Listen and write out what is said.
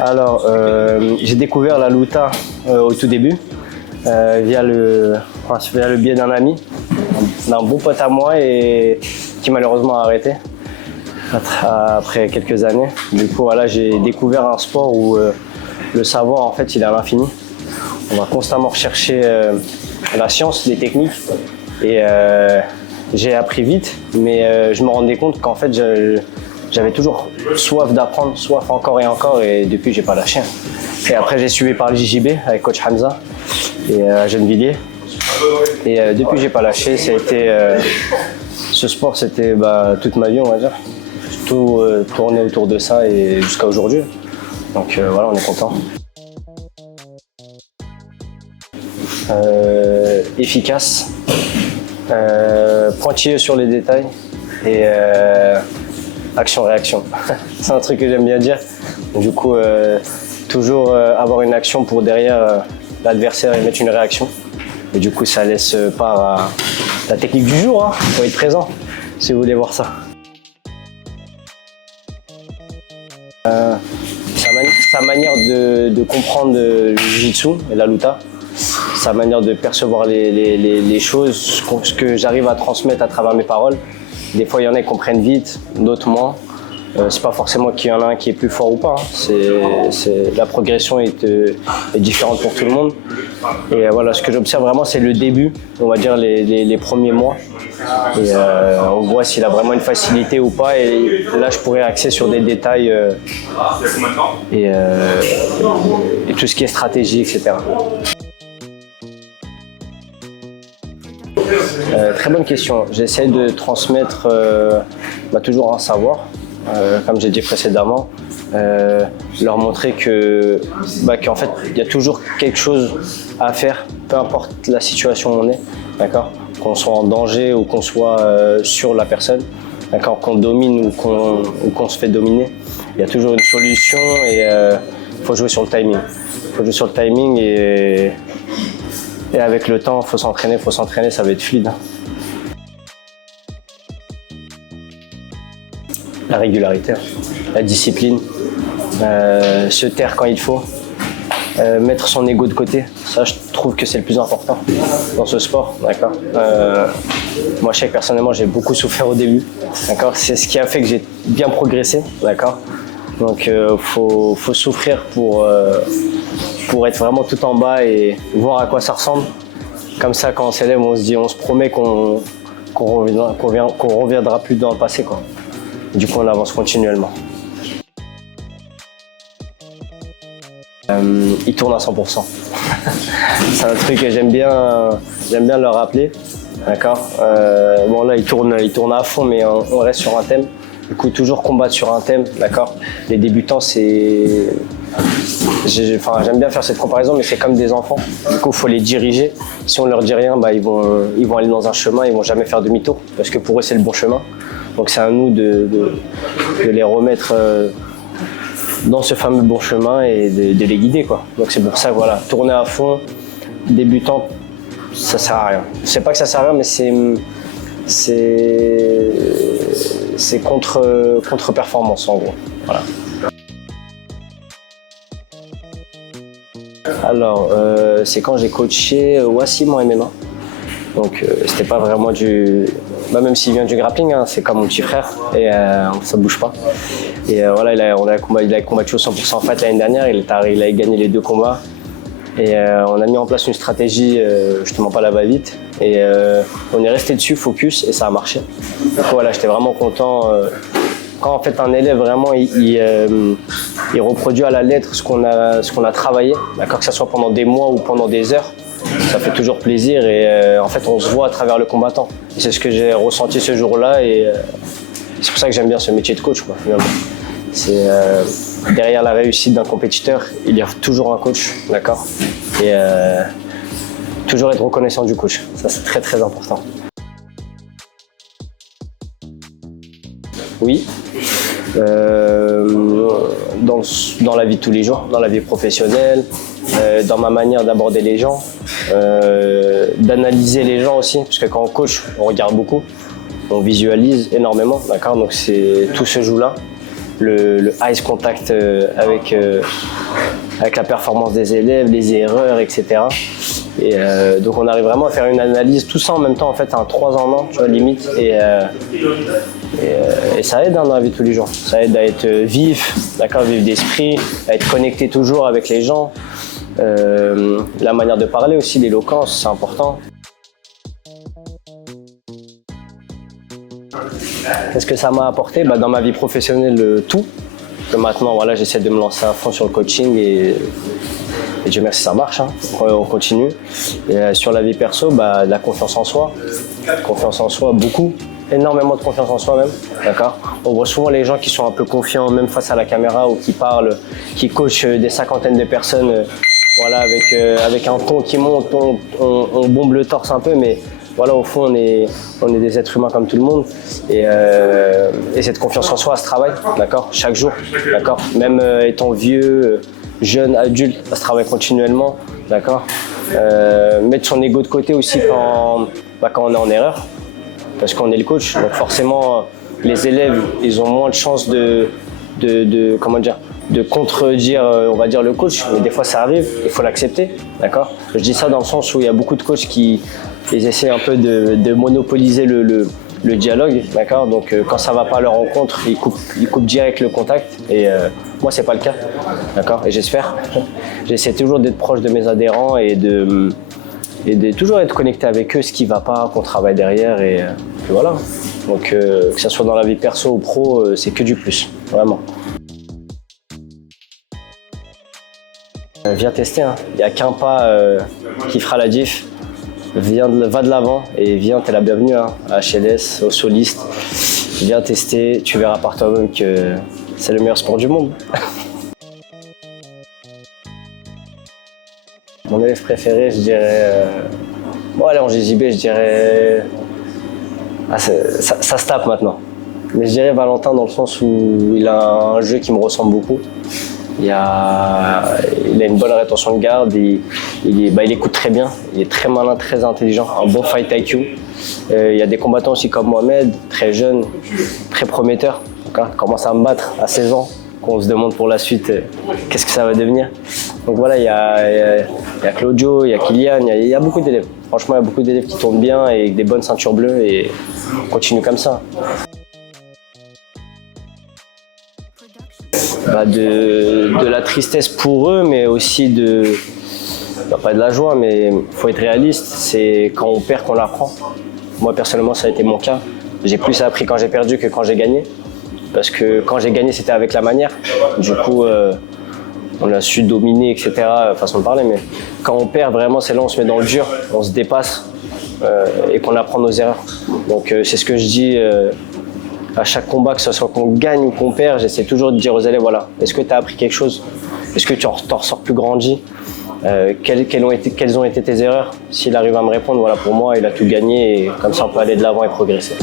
Alors, j'ai découvert la luta au tout début via le biais d'un ami, d'un bon pote à moi et qui malheureusement a arrêté après quelques années. Du coup, voilà, j'ai découvert un sport où le savoir, en fait, il est à l'infini. On va constamment rechercher la science, les techniques et j'ai appris vite, mais je me rendais compte qu'en fait, j'avais toujours soif d'apprendre, soif encore et depuis, j'ai pas lâché. Et après, j'ai suivi par le JJB avec coach Hamza et à Gennevilliers. Et depuis, j'ai pas lâché. Ça a été, ce sport, c'était toute ma vie, on va dire. Tout tourné autour de ça et jusqu'à aujourd'hui. Donc voilà, on est content. Efficace, pointilleux sur les détails et action-réaction. C'est un truc que j'aime bien dire. Du coup, toujours avoir une action pour derrière l'adversaire et mettre une réaction. Et du coup, ça laisse part à la technique du jour. Hein. Faut être présent si vous voulez voir ça. Sa manière de comprendre le jiu-jitsu et la luta, sa manière de percevoir les choses, ce que j'arrive à transmettre à travers mes paroles. Des fois, il y en a qui comprennent vite, d'autres moins. C'est pas forcément qu'il y en a un qui est plus fort ou pas. Hein. La progression est différente pour tout le monde. Et voilà, ce que j'observe vraiment, c'est le début, on va dire les premiers mois. Et on voit s'il a vraiment une facilité ou pas. Et là, je pourrais axer sur des détails et tout ce qui est stratégie, etc. Très bonne question. J'essaie de transmettre toujours un savoir, comme j'ai dit précédemment, leur montrer qu'en fait il y a toujours quelque chose à faire, peu importe la situation où on est, d'accord, qu'on soit en danger ou qu'on soit sur la personne, d'accord, qu'on domine ou qu'on se fait dominer, il y a toujours une solution et il faut jouer sur le timing. Il faut jouer sur le timing et avec le temps, il faut s'entraîner, ça va être fluide. La régularité, la discipline, se taire quand il faut, mettre son ego de côté. Ça, je trouve que c'est le plus important dans ce sport, d'accord. Moi, je sais que personnellement, j'ai beaucoup souffert au début, d'accord. C'est ce qui a fait que j'ai bien progressé, d'accord. Donc, faut souffrir pour être vraiment tout en bas et voir à quoi ça ressemble. Comme ça, quand on s'élève, on se promet qu'on reviendra plus dans le passé, quoi. Du coup, on avance continuellement. Il tourne à 100%. C'est un truc que j'aime bien le rappeler. D'accord. Bon là, il tourne à fond, mais on reste sur un thème. Du coup, toujours combattre sur un thème, d'accord. Les débutants, j'aime bien faire cette comparaison, mais c'est comme des enfants. Du coup, il faut les diriger. Si on leur dit rien, ils vont aller dans un chemin, ils vont jamais faire demi-tour, parce que pour eux, c'est le bon chemin. Donc c'est à nous de les remettre dans ce fameux bon chemin et de les guider, quoi. Donc c'est pour ça, voilà, tourner à fond, débutant, ça sert à rien. C'est pas que ça sert à rien, mais c'est contre-performance en gros. Voilà. Alors, c'est quand j'ai coaché Wassim en MMA. Donc, c'était pas vraiment même s'il vient du grappling, hein, c'est comme mon petit frère et ça bouge pas. Et voilà, il a combattu au 100% fight l'année dernière, il a gagné les 2 combats. Et on a mis en place une stratégie, justement pas la va-vite. Et on est resté dessus, focus, et ça a marché. Donc voilà, j'étais vraiment content. Quand en fait un élève vraiment il reproduit à la lettre ce qu'on a travaillé, d'accord, que ce soit pendant des mois ou pendant des heures, ça fait toujours plaisir et en fait on se voit à travers le combattant. Et c'est ce que j'ai ressenti ce jour-là et c'est pour ça que j'aime bien ce métier de coach, quoi, finalement. C'est derrière la réussite d'un compétiteur, il y a toujours un coach, d'accord, et toujours être reconnaissant du coach. Ça, c'est très très important. Oui, dans la vie de tous les jours, dans la vie professionnelle, dans ma manière d'aborder les gens, d'analyser les gens aussi, parce que quand on coach, on regarde beaucoup. on visualise énormément, d'accord? Donc tout se joue là. Le eyes contact avec la performance des élèves, les erreurs, etc. Et donc on arrive vraiment à faire une analyse, tout ça en même temps en fait, 3 en 1, tu vois, limite. Et ça aide dans la vie de tous les jours. Ça aide à être vif, d'accord, vif d'esprit, à être connecté toujours avec les gens. La manière de parler aussi, l'éloquence, c'est important. Qu'est-ce que ça m'a apporté? Dans ma vie professionnelle, tout. Que maintenant, voilà, j'essaie de me lancer à fond sur le coaching et Dieu merci, ça marche. Hein. On continue. Et sur la vie perso, la confiance en soi. Confiance en soi, beaucoup. Énormément de confiance en soi même. D'accord. On voit souvent les gens qui sont un peu confiants, même face à la caméra, ou qui parlent, qui coachent des cinquantaines de personnes. Voilà, avec un ton qui monte, on bombe le torse un peu, mais voilà, au fond, on est des êtres humains comme tout le monde. Et cette confiance en soi, elle se travaille, d'accord, chaque jour, d'accord. Même étant vieux, jeune, adulte, ça se travaille continuellement, d'accord. Mettre son ego de côté aussi quand on est en erreur, parce qu'on est le coach. Donc forcément, les élèves, ils ont moins de chances de contredire, on va dire, le coach, mais des fois ça arrive, il faut l'accepter, d'accord. Je dis ça dans le sens où il y a beaucoup de coachs qui essaient un peu de monopoliser le dialogue, d'accord. Donc quand ça va pas à leur rencontre, ils coupent direct le contact. Et moi c'est pas le cas, d'accord. Et j'espère. J'essaie toujours d'être proche de mes adhérents et de toujours être connecté avec eux, ce qui va pas, qu'on travaille derrière et puis voilà. Donc que ça soit dans la vie perso ou pro, c'est que du plus, vraiment. Viens tester, hein. Il n'y a qu'un pas qui fera la diff. Va de l'avant et viens, t'es la bienvenue, hein, à HLS, au Soliste. Viens tester, tu verras par toi-même que c'est le meilleur sport du monde. Mon élève préféré, je dirais... Bon, allez, en JJB, je dirais... ça se tape maintenant. Mais je dirais Valentin dans le sens où il a un jeu qui me ressemble beaucoup. Il a une bonne rétention de garde, il écoute très bien, il est très malin, très intelligent, un bon fight IQ. Il y a des combattants aussi comme Mohamed, très jeune, très prometteur, il commence à me battre à 16 ans, qu'on se demande pour la suite qu'est-ce que ça va devenir. Donc voilà, il y a Claudio, il y a Kylian, il y a beaucoup d'élèves. Franchement, il y a beaucoup d'élèves qui tournent bien et avec des bonnes ceintures bleues et on continue comme ça. De la tristesse pour eux, mais aussi pas de la joie, mais il faut être réaliste, c'est quand on perd qu'on apprend. Moi personnellement ça a été mon cas, j'ai plus appris quand j'ai perdu que quand j'ai gagné, parce que quand j'ai gagné c'était avec la manière, du coup on a su dominer, etc., façon de parler, mais quand on perd vraiment c'est là où on se met dans le dur, on se dépasse et qu'on apprend nos erreurs. Donc c'est ce que je dis à chaque combat, que ce soit qu'on gagne ou qu'on perd, j'essaie toujours de dire aux élèves, voilà, est-ce que tu as appris quelque chose? Est-ce que tu en ressors plus grandi? Quelles ont été tes erreurs? S'il arrive à me répondre, voilà, pour moi, il a tout gagné et comme ça, on peut aller de l'avant et progresser.